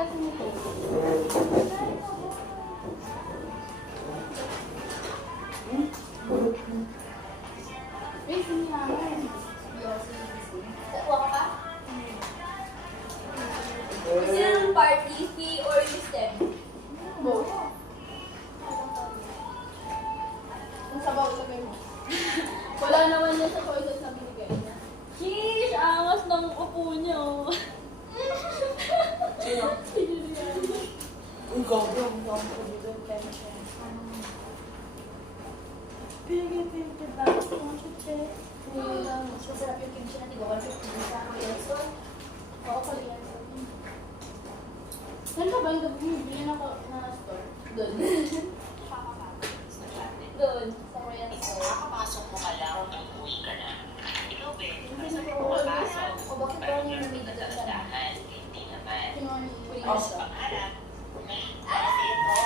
kasi nito. Racing nga ako. Nakuha ka pa? Gusto na ng party fee or system? Both. Ang sabaw sabi mo. Wala naman yan sa choices na binigay niya. Sheesh! Angas ng upo niya, oh. Sino? Uy, gabi. Ang gabi ko dito. Pigi ba? Masarap yung kimchi na tigawan. Sa ako yan, so. Oo, pala yan. Saan ka ba yung bumibili na store? Doon. Doon. Sa Korean store. Kakapasok mo ka lang, uuwi ka na. Ikaw, Ben, Hindi saan na ka ko pumapasok? O bakit ba Parang yung yung namigil ka sa dahan, hindi naman. Kinuha ni Para sa pangarap, para sa ito,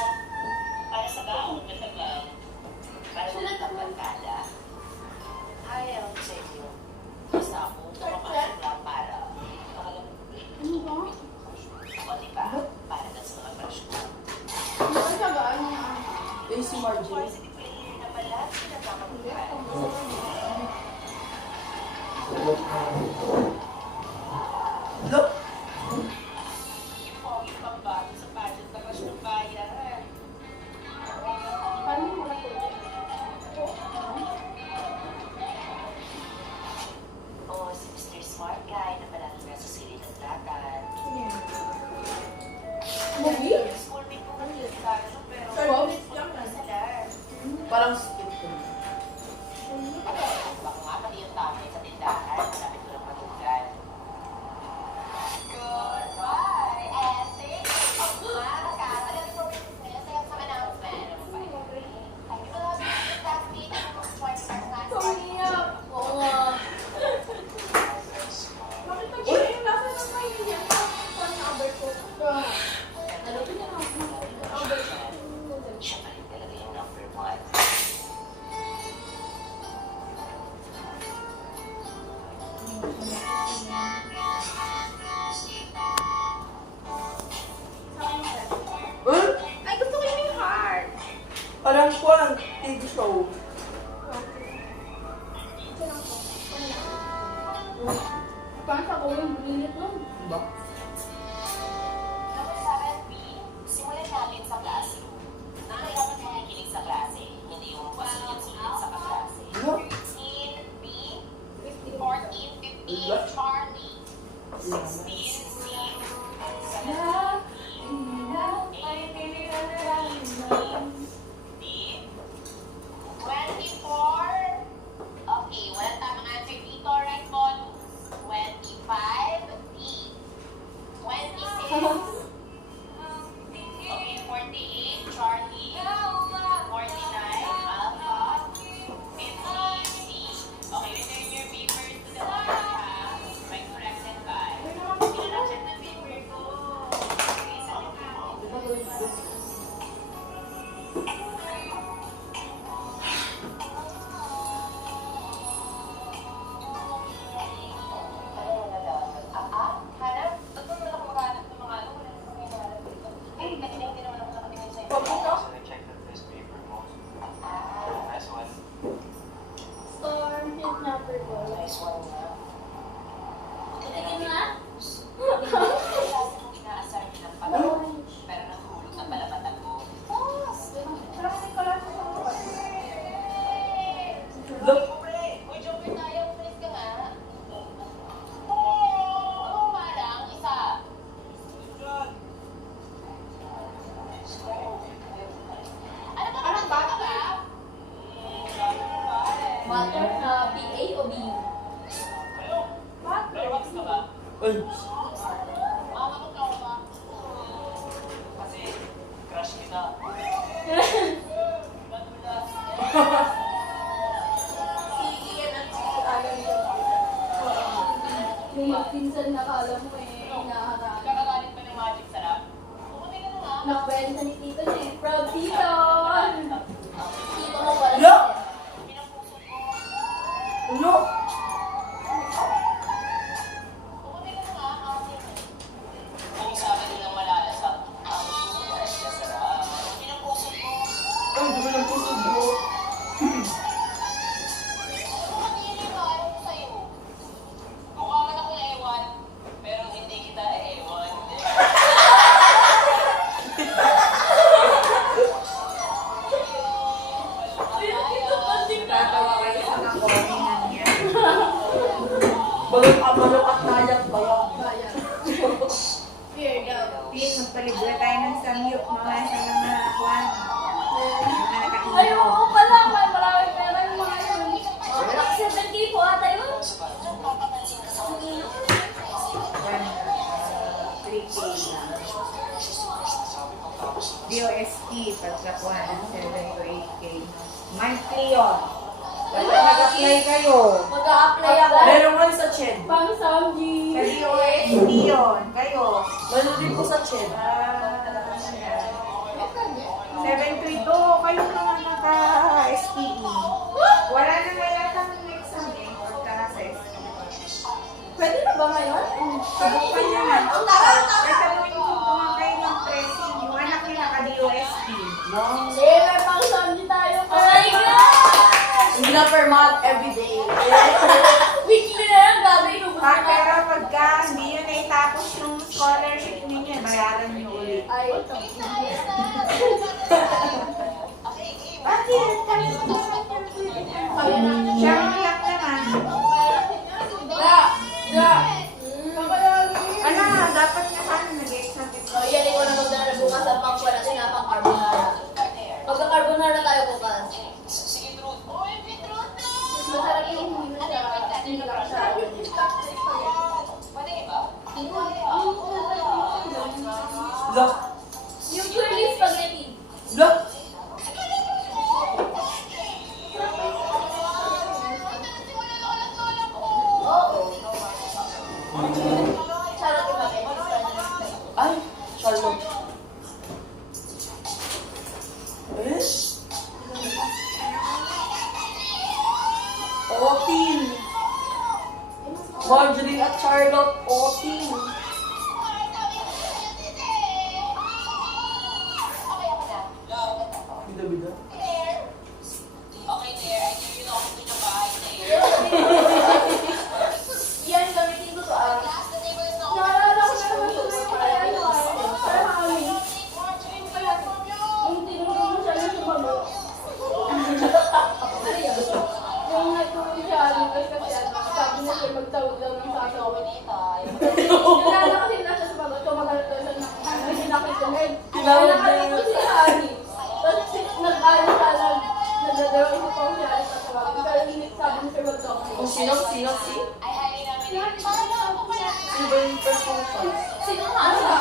para sa baon na sabaw, para sa pagkakala. Ayaw sa inyo. Basta ako, nakapasok lang para Ano ba? o diba, para na sa mga crush ko. Ano ka sa ba? Ano nga? AC Marjorie. Varsity player na pala, pinagkakabukan. Look! Yung pogi pang bago sa pageant na crush ng bayan. Paano mo makatulog? O si Mr. Smart Guy na palagi nasa silid ng datan. Movie? Schoolmate ko ng Lizardo, pero Wow. sila. Parang skip ko. Baka nga pati yung tatay sa tindahan, malapit ko lang matugan. Goodbye, Essie! Alam mo, sa announcement. Ay, di ba labi yung classmate ng 25 Umiyak! Oo nga. Bakit nag-share yung nasa ng may yan? Parang number ko. Nalapit niya ako. Siya pa rin talaga yung number 1. Eh? Ay, gusto ko yung heart. Parang ko ang TV show. Parang sa ko yung bulinit nun. Ba? Number 7B, simulan natin sa classroom. Nakahirapan makikinig sa klase, hindi yung pasulit-sulit sa kaklase. Ano? 13B, 14, 15, Charlie. 16, C, 17, D, 24. Okay, walang tamang answer dito. Right bonus. 25, D. 26. Okay, 48, Charlie. 49, Alpha. 50, C. Okay, return your papers to the owner, ha? By corrected by. Hindi na check na paper ko. Okay, sa Storm hit number ko. Tingin nga. Pero nahulog na pala mata ko. Look! Uy, Joker tayo. Umalis ka nga. Ano umarang? Isa. Ano ba? Parang bata ba? Matter na BA o B? Relax ka ba? Ay! Mama ko ka ba? Kasi, crush kita. Si Ian at si Alan yun. Yung magpinsan na kala mo hinaharaan. Kakagalit pa ng magic sarap? Pumunti ka na nga. Nakbenta ni Tito niya eh. Proud Tito! Tito mo pala. Lo! Pinapuso ko. Ano? Pumunti ka na nga. Kung sa akin nilang malalas mga sa mga kwan. Mga Ay, nakainom. oo pala. May maraming pera yung mga yun. 7K po ata yun. Kwan, 3K lang. DOST, pagkakuan, 7 to 8K. Monthly yun. Dapat mag-apply kayo. Mag-a-apply ako. Meron nga sa Chen. Pang Samji. Sa DOST yun. Kayo. Meron din po sa Chen. 732, kayo mga naka-SPE. Wala na nga yata ng exam eh, pagka sa SPE. Pwede na ba ngayon? Subukan nyo na. Ay, tanongin ko kung kayo ng pressing. Yung anak nyo naka-DOST. Hindi, may pang Samji tayo. Oh my God! Hindi na per month, everyday. Weekly na yan, gabi inubos Ha, na. pero pagka hindi nyo naitapos yung scholarship ninyo, bayaran nyo ulit. Ay, ito. Bakit? Kami Kaya na. siya umiyak naman. Ano, dapat na sana nag-exam ito. So, yan ikaw na magdala bukas ang pangkwa natin nga pang carbonara. Pagka-carbonara tayo bukas. Sige, Truth. Uy, Truth na! Masarap yung hindi na siya. Hindi lang siya. Pwede ba? Look. Yung curly spaghetti. Look. Oo. Sarap yung spaghetti. Ay, Charlotte. Eh? Otin. Marjorie at Charlotte Otin. Bida-bida. Okay, there. I hear you know kung na bahay there. Yan, gamitin ko to. Naalala ko na naman ito yung kaya ano ay. Parang kami. Yung tinulong mo siya na sumagot. Ano yun? Yung nagtulong siya, Lucas kasi sabi niya siya magtawag daw ng sasawin. Nalala kasi nasa sumagot, kumagalit daw siya ng ano, sinakit ko ngayon. Tinawag niya. Nakakit ko si Hani. Tapos nag-ano siya, nagdadawang ko pang siya at tatawagin. Pero hindi sabi niya siya magtawag. Kung sino, sino, si? I highly nominate. Sino ba yung performance? Sino nga siya?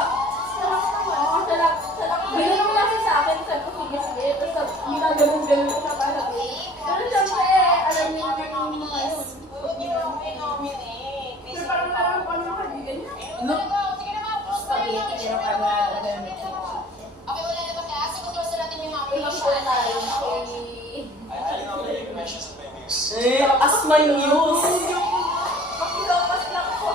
Sarap. Binigyan mo lang siya sa akin, sabi ko, sige. Tapos ginagano'n ko siya para sabi. Pero siyempre, alam niya naman yung mga yun. Huwag niyo ako i-nominate. Pero parang parang paano ng kaibigan niya? Look. Sige na mga post. Spaghetti, pero carbonara na ganun. Okay, wala na ba klase? Kung gusto natin yung mga Uy, mag-show tayo. As my news. Pakilapas lang po.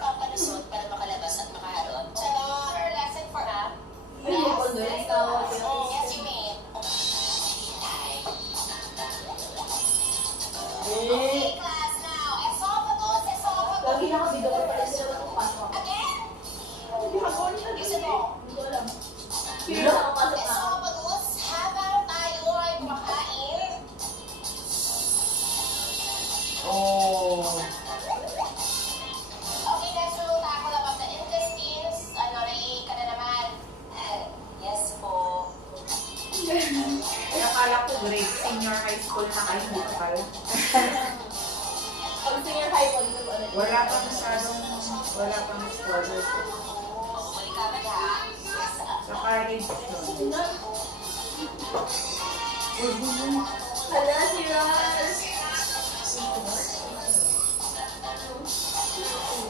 papalusot para makalabas at makaharot. Charot! For lesson for app. Yes, you may. Okay, class now. Esophagus, esophagus. Lagi nakabidyo ko pala sila magpapasok. Again? Hindi ako niya. Isa mo. Hindi ko alam. Pero nakapasok na ako. Esophagus, habang tayo ay kumakain. Oh. Okay, let's roll tackle about the intestines. Ano, Ray, ka na naman. Yes po. Ay, akala ko grade senior high school na kayo, hindi ka pala. Pag senior high po, dito ba ulit? Wala pang scholarship. Bumalik ka agad ha. Yes, Sa college yun. Hala, si Raz.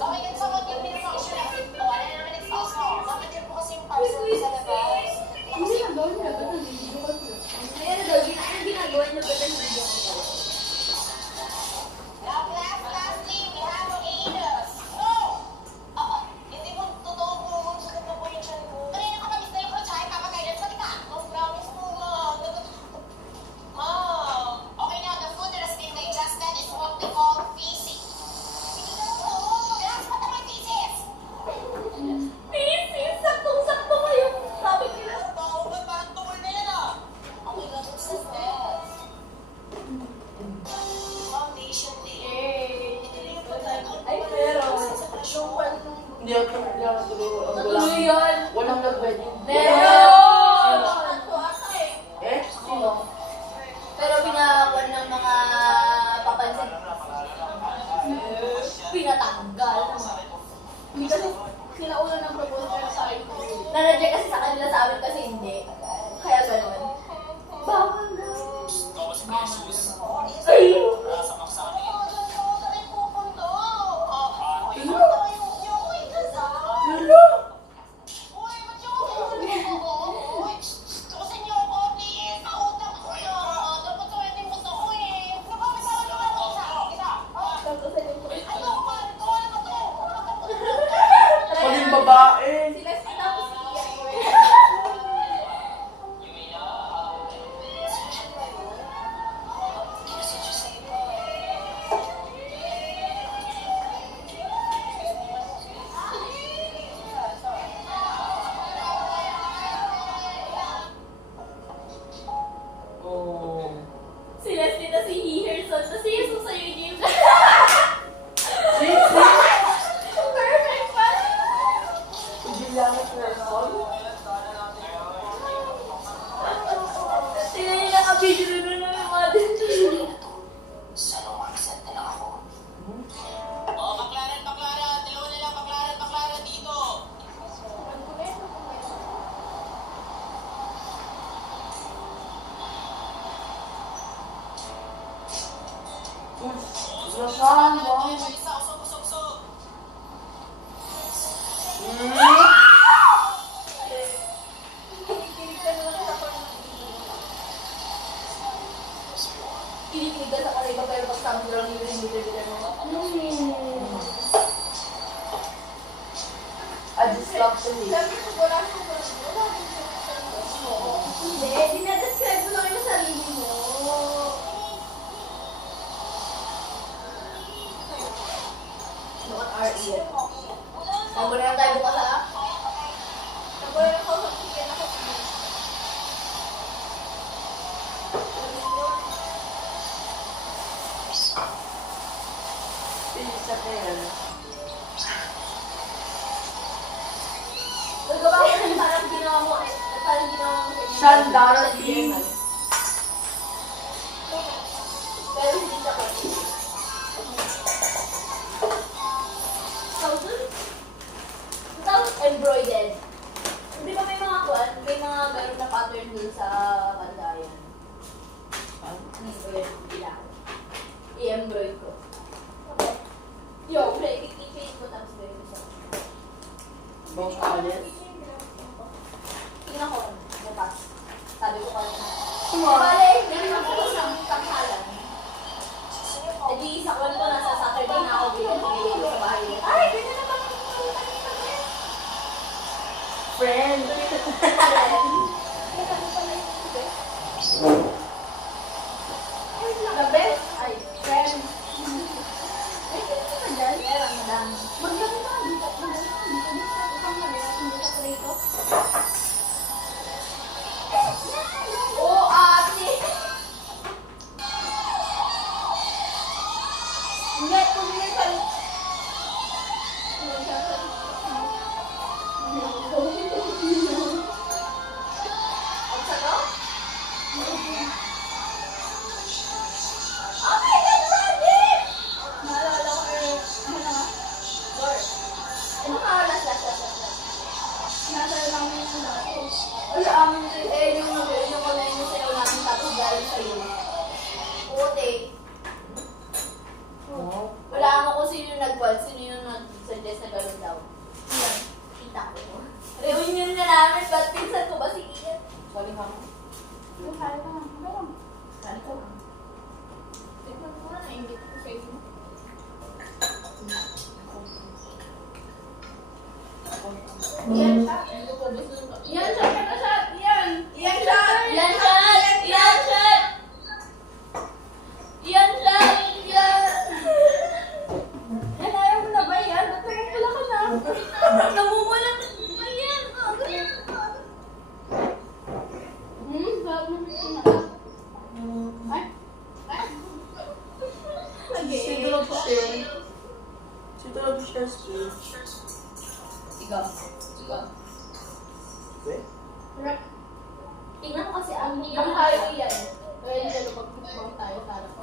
Okay, ganito ako yung pinag-function. Wala na naman nag-sauce ko. Mamatir po kasi yung parcel sa labas. Hindi na gawin niya ba ito? Hindi ko kasi. Kaya na gawin niya. Ano ginagawa niya ba ito? Hindi ko. Now, class, lastly, we have anus. Hindi mo totoo po sakit na po yung tiyan ko. Kanina ka pa-miss na yung crochet, papagailan sa kita. Oh, promise mo, Mom. Mom. Okay, now, the food that has been digested is what we call feces. Class, what am I feces? Pisces! Saktong-sakto kayo. Sabi nila. Tao ba? Parang tukol na yan ah. Okay, lang, it's the best. Foundation day. Yay! Ay, Hindi ako tuloy. Natuloy yun. Walang nag-wedding. Meron! Eh? Sino? Pero pinakuan ng mga papansin. Pinatanggal. Hindi kasi sila una ng propose pero sa akin. Na-reject kasi sa kanila, sa amin kasi hindi. Kaya gano'n. Bawal na. Ay! Lalo! Maging babae. Sila sila po Oh. si Leslie na si Heherson, tapos si Jesus sa yung Sis! Perfect pa! Ibilangan person? Sila yung nakabidyo na ng mga din. Oh, baklaran, baklaran. Dalawa na lang, baklaran, baklaran dito. Lasan, Okay, bang? may isa, usok, usok, usok. Kinikilig ka sa kanila pero pag sabi ko lang yung rin mo. I just love to live. Sabi ko, wala ko hindi, dinadescribe mo lang yung sarili mo. Not R.E. Tama na lang tayo bukas ha? Tama na lang ako sa chicken ako. Finish sa pera. Nagawa ko rin parang ginawa mo eh. Parang ginawa mo sa inyo. Sean Dorothy. Pero hindi siya ko. Tapos embroidered. Hindi ba may mga kwan? May mga ganun na pattern dun sa bandayan. I-embroid ko. Okay. Yo, play. I-paint mo tapos gawin mo siya. Bang alis. Tingnan ko. Bukas. Sabi ko kanina. Bale, meron ako isang tanghalan. E di sa kwan ko nasa Saturday na ako binigay ko sa bahay. Ay, ganyan na ba? Friend. The best? Ay, friend. Ay, ganyan naman dyan. Meron, madami. Magdami ka dito. Magdami ka dito. Dito sa isang kanila. Hindi sa prito. Oh, ate! Hindi, kung yun sa... Ang sago? Oh my God, Randy! Naalala ko ano nga? Lord. Ano ka? Last. Nasa namin yung dati. Wala amin yung online mo sa'yo namin tapos galing sa'yo. Puti. Oh. Wala mo kung sino yung nag-call, sino yung nag-suggest na gano'n daw. Iyan, kita ko. Reunion na namin, ba't pinsan ko ba si Ian? Sorry ka mo. Yung kaya ka lang, meron. Kaya ka lang. Tignan ko na, nainggit ko sa iyo. Iyan siya. Iyan siya, kaya siya. Iyan. Iyan siya. Iyan siya. Iyan siya. Iyan siya. Iyan. Yan, ayaw mo na ba yan? Ba't namumula ka na? Namumula ka. Iyan. Sarap mo na. Ay. Ay. Sino lang po share? Sino lang po share screen? Sigam. Sigam. Okay? Correct. Tingnan mo kasi ang tayo yan. Kaya hindi na lumagpupang tayo sa harap ko.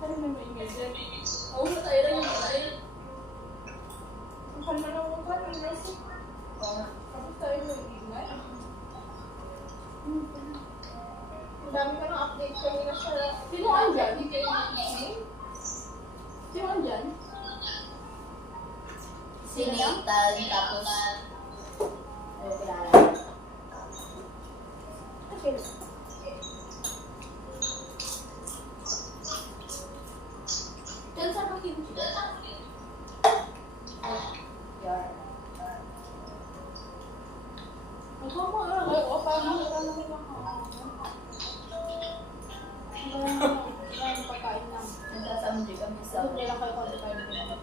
Ano may maingay dyan? Oo, tayo lang yung tayo. Ang kalma ng mukha ng nasi. Oo nga. Tapos tayo may ingay. Ang dami ka ng update kanina sa... Sino ang dyan? Sino ang dyan? Si Nathan, tapos... Ayaw kilala. Okay. Diyan sa kimchi. Yar. Ikaw mo, ako pa naman yung mga pagkain lang. Nagsasamdi kami sa... Hindi lang kayo qualified ko na.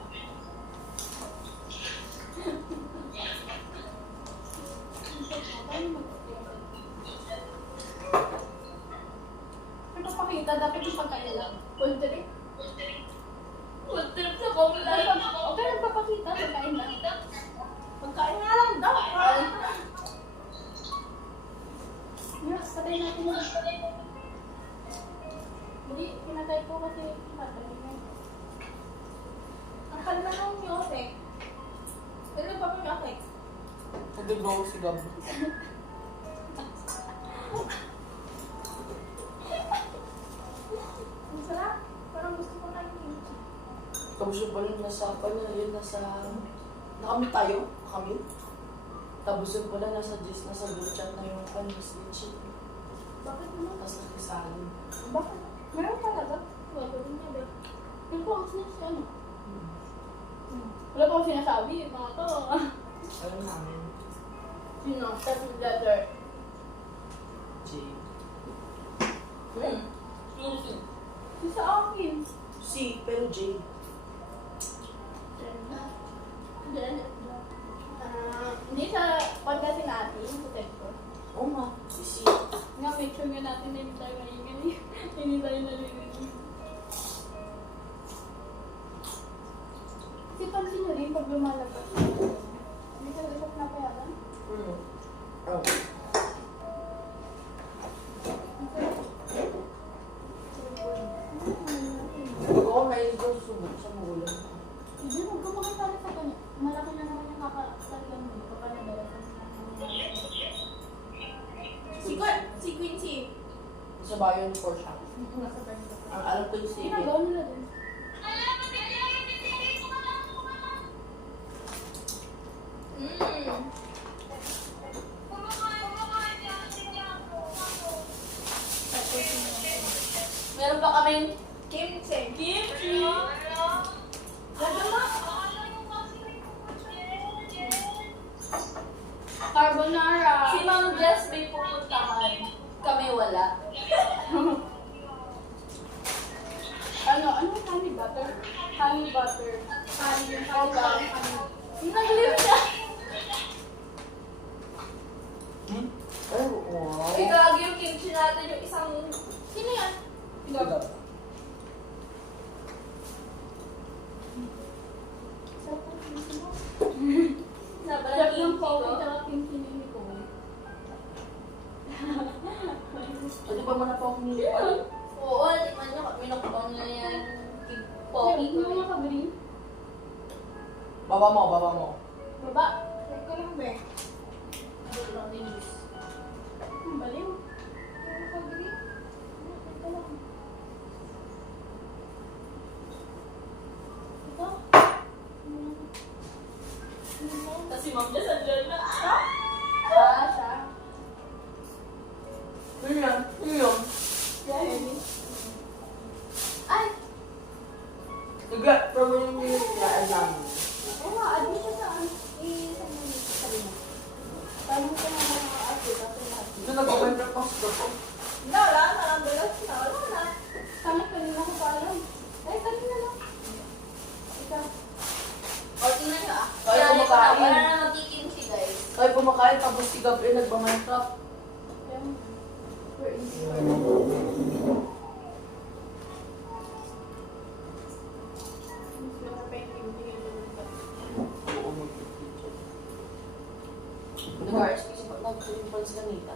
Ano pakita? Dapat yung pagkain lang. Full trip? Full trip sa kumula. Okay, nagpapakita. Pagkain lang. Pagkain nga lang daw. Yes, patay natin yun. Hindi, pinatay ko kasi patay na. Ang kalma ng music. Pero pa po yung music. Nag-go si Gab. Ang sarap. Parang gusto ko na yung kimchi. Tapos yung pala nasa, yun nasa, nakamit tayo, kami. Tapos yung pala nasa group chat na yung mas legit. Bakit naman? Tapos nakisalin. Bakit? Meron talaga. Wala ko din niya, babe. Yung pangos niya siya, ano? Wala pa akong sinasabi, mga to. Alam namin. Sino? That's the letter. J. Yung sa akin. C, pero J. Hindi sa pagkasi natin, sa sector. Oo nga, si C. Nga, make sure nga natin na hindi tayo maingay. Hindi tayo nalilin. Kasi pansin nyo rin pag lumalabas. Hindi ka rin napayagan. Oh. Pag ako may subok sa magulang. Hindi, huwag ka makasali sa kanya. Malaki na naman yung kakasalihan mo. Kapanadala si Quincy. Sa bayan ni Porsche. Nasa Bernardo. Ang alam ko yung sige. Ginagawa nila din. Meron pa kaming kimchi. Kimchi! Ganda na. Carbonara. Si Ma'am Jess may pupuntahan. Kami wala. Ano honey butter? Honey butter. Honey yung honey. Nag-live siya. Oh, wow. Igagi yung kimchi natin yung isang... Sino yan? Gab. Sarap ng kimchi mo. Sarap Sarap ng kimchi poke ko. at saka kimchi ni Nicole. Pwede ba man na po akong nilipan? Oo, natikman nyo. Minukbang nyo yan. Poke Pogi mo ko. mga ka-green. Baba mo. Baba. Check ko lang ba? Ang baliw. Mga ka-green. Check ko lang. Ito. Kasi Ma'am Jess, andyan na. Siya. Yun yan. Yun. Ready? Ay! Nag-get from yung nililaan namin. Oo nga, admit siya sa isang minute sa rin. Paano mo ka naman nakaka-update after lahat? Ito nag-open pa ko. Wala na lang. Wala na. Kami kanina ko pa alam. Ay, kanina lang. Ikaw. O, tingnan nyo ah. Ay, kumakain. Wala na magkikimchi guys. Ay, pumakain tapos si Gabriel nagba-Minecraft. We're in Guys, kasi pag nag-impulse ka nila.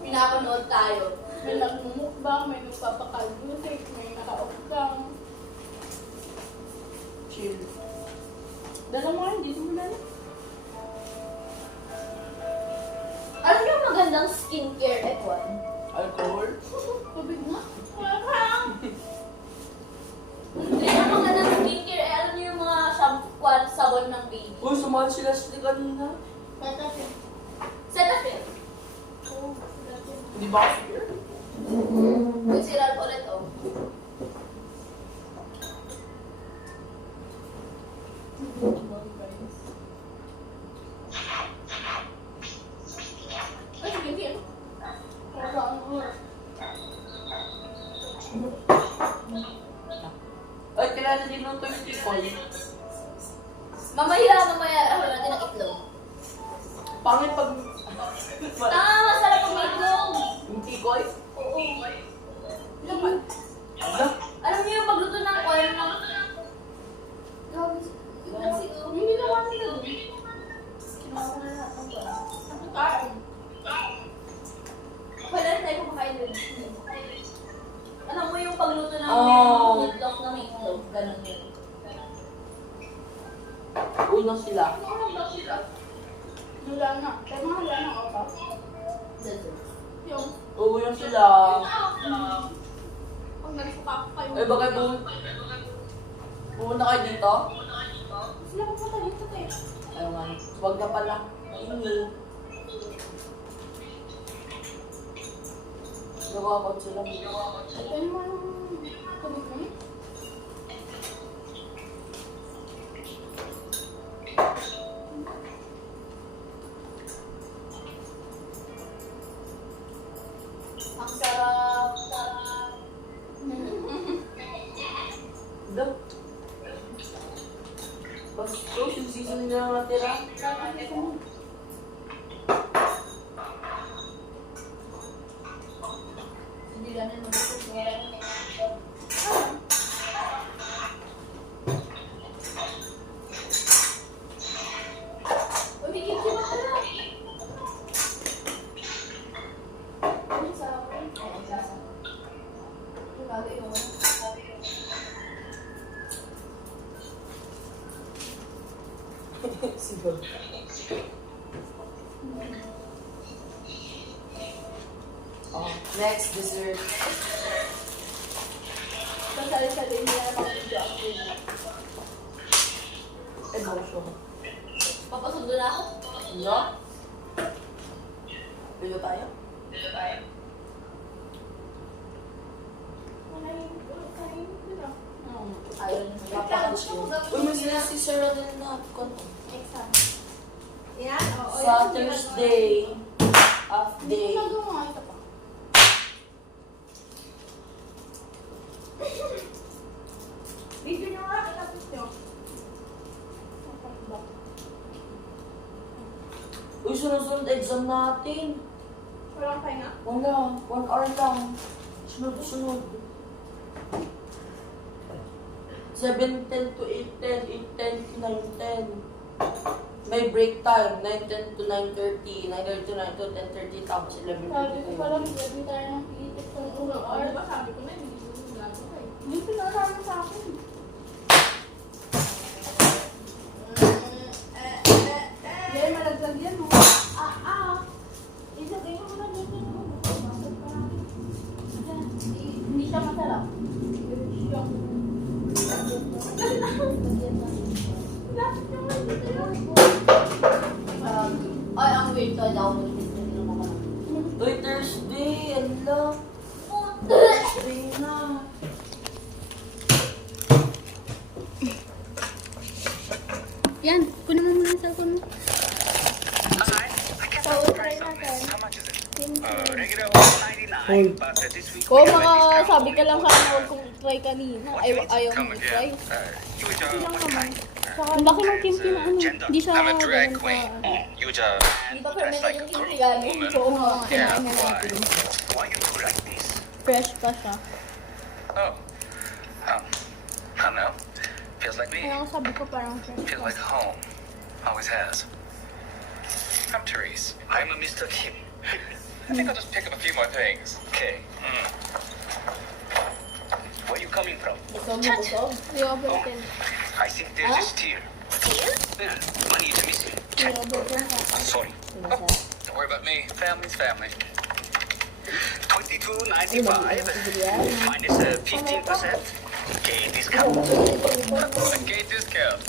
Pinapanood tayo. May nagmumukbang, may nagpapakalmusik, may nakaukbang. Chill. Dala mo rin, dito mo na. Ano yung magandang skincare, F1? Alcohol? Tubig na. Hindi yung magandang skincare, eh, alam niyo yung mga shampoo, sabon ng baby. Uy, sumali sila sila kanina. Tatapin. Cetaphil. Oo. Hindi ba kasi here? Uy, si Ralph ulit, oh. Ay, sige. Wala ang oras. Ay, kailangan din nung 30 call. Mamaya, ako natin ng itlog. Pangit pag... Masarap ang itlog. Yung tikoy? Oo. Ano? Alam niyo yung pagluto ng oil ng... Hindi na kasi na doon. Kinuha ko na lahat ng oil. Ang kain. Wala na tayo kumakain doon. Alam mo yung pagluto ng Oh. itlog ng itlog. Ganun yun. Una sila. Wala na. Kaya mga wala na ako. Yung, Uwi na sila. pag nagsuka ko kayo. Ay, bakit pumunta kayo dito? Sila pupunta dito, te. Ayaw nga. Huwag na pala. Ini. Nagkakot sila. Ito naman yung tubig mo. Ang sarap. Daw. Basta yung season nila natira. Hindi lang na mag-ito. Umigit siya pala. Ano sa akin? Ay, ang lasa. Yung bagay mo. Siguro. Oh, next dessert. Kasali-sali niya naman video after na. Emotion. Papasundo na ako. No? Bilo tayo? Kain ko na. Ayaw na. Napaka-chill. Uy, may sila si Sir Rodel na konto. Exam. Yan, oo. Sa Thursday, half Hindi day. ko nagawa ito pa. Video nyo nga, itapos nyo. Uy, sunod-sunod exam natin. Walang pahinga? Wala, 1 hour lang. Sunod-sunod. 7:10 to 8:10, 8:10 to 9:10. May break time, 9:10 to 9:30, 9:30 to 9 to 10:30, tapos 11:30 Sabi ko to pala, hindi tayo ng pilit sa unang hour. Diba sabi ko na, hindi ko nagagawa eh. Hindi pinasama sa akin. Hindi, malaglag yan mo. Isagay mo na dito. Basag pa natin. Hindi siya masarap. Yung... Lapit naman dito yun. Ay, ang weird to. Daw mo naman. Uy, Thursday, ano? Thursday na. Yan, kunin mo muna yung cellphone mo. Oo, makakasabi ka lang sa akin na huwag kong try kanina. Ayaw mo i-try. Ang laki ng kimchi na ano. Hindi siya ganun ka. Hindi pa permanent yung kinilagay. Oo nga, kinain na natin. Fresh pa siya. Oh. I don't know. Feels like me. Kaya nga sabi ko parang Feels like home. Always has. I'm Therese. I'm a Mr. Kim. I think I'll just pick up a few more things. Okay. Where are you coming from? Busog na busog. Hindi ako pwede. I think there's a steer. Yeah, money is missing. Hindi ako pwede. Sorry. Don't worry about me. Family's family. $22.95 minus 15%. Gay discount. Gay discount.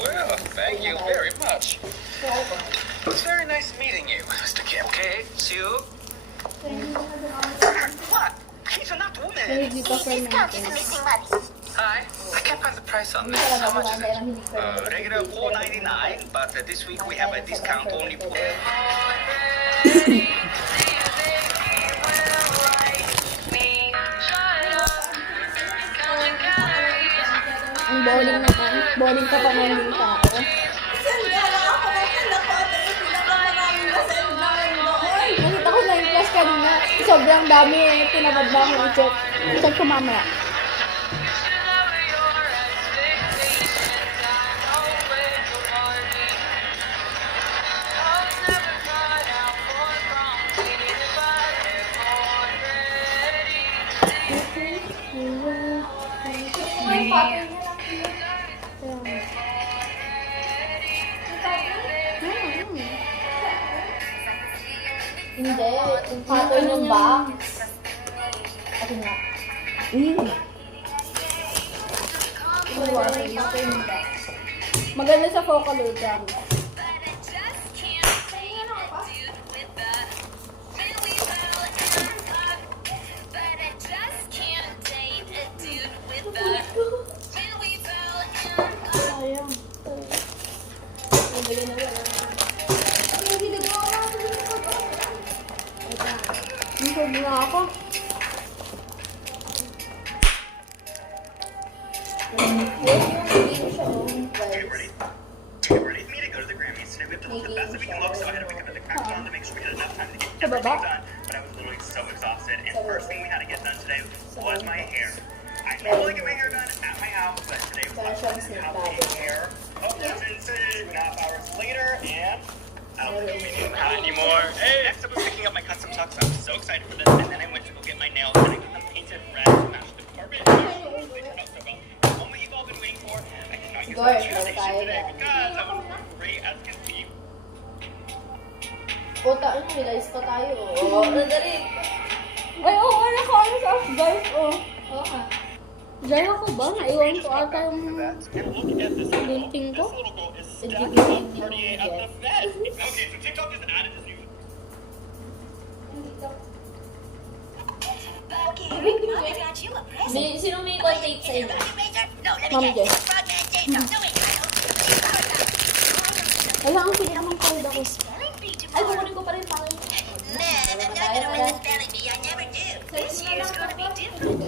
Well, thank you very much. It was very nice meeting you, Mr. Kim. Okay, see you. What? He's not woman. Hindi pa fermented. Hi. I can't find the price on this. How much is it? Regular $4.99, but this week we have a discount only for. Ang bowling naman. Bowling ka pa ng yung tao. Saan nga lang ako nakakala ko at yung pinakamaraming nasend na ngayon doon. Nakita ko na yung class kanina. Sobrang dami eh. Tinamad ba akong i-check. I-check ko mamaya. May pattern na lang. Hindi, yung pattern ng box. Ako nga. Yung pattern ng box. Maganda sa Focalor, promise. Sayang. Nabili na wala. Ang na ako. Get ready. Get ready for me to go to the Grammys. Today we have to look the best that we can look, so I had to wake up at the crack of dawn to make sure we had enough time to get everything done. But I was literally so exhausted, and the first thing we had to get done today was my hair. I normally get my hair done at my house, but today was how to hair. Oh, that's insane. 2.5 hours later, and I don't think we need that anymore. Hey, next up, I'm picking up my custom chucks. I'm so excited for this. And then I went to go get my nails, and I got them painted red to match the carpet. They turned out so well. The moment you've all been waiting for, I cannot use Gore, the tube station tayo today yan. because I was great as can be. Puta, realize pa tayo. Oo, nadali. Ay, oo, ano ko ano sa guys, oh. Oo nga. Dahil ako ba? Naiwan ko ata yung And look at this linting ko. This little girl is It's stuck beginning up 38 at the Fed. Okay, so TikTok just added this new. Sino may contact sa inyo? Ma'am Jess. Wala, ang pili naman cold ako. Ay, kukunin ko pa rin pala yun. Man, I'm not gonna win the spelling bee. I never do. This year's gonna be different.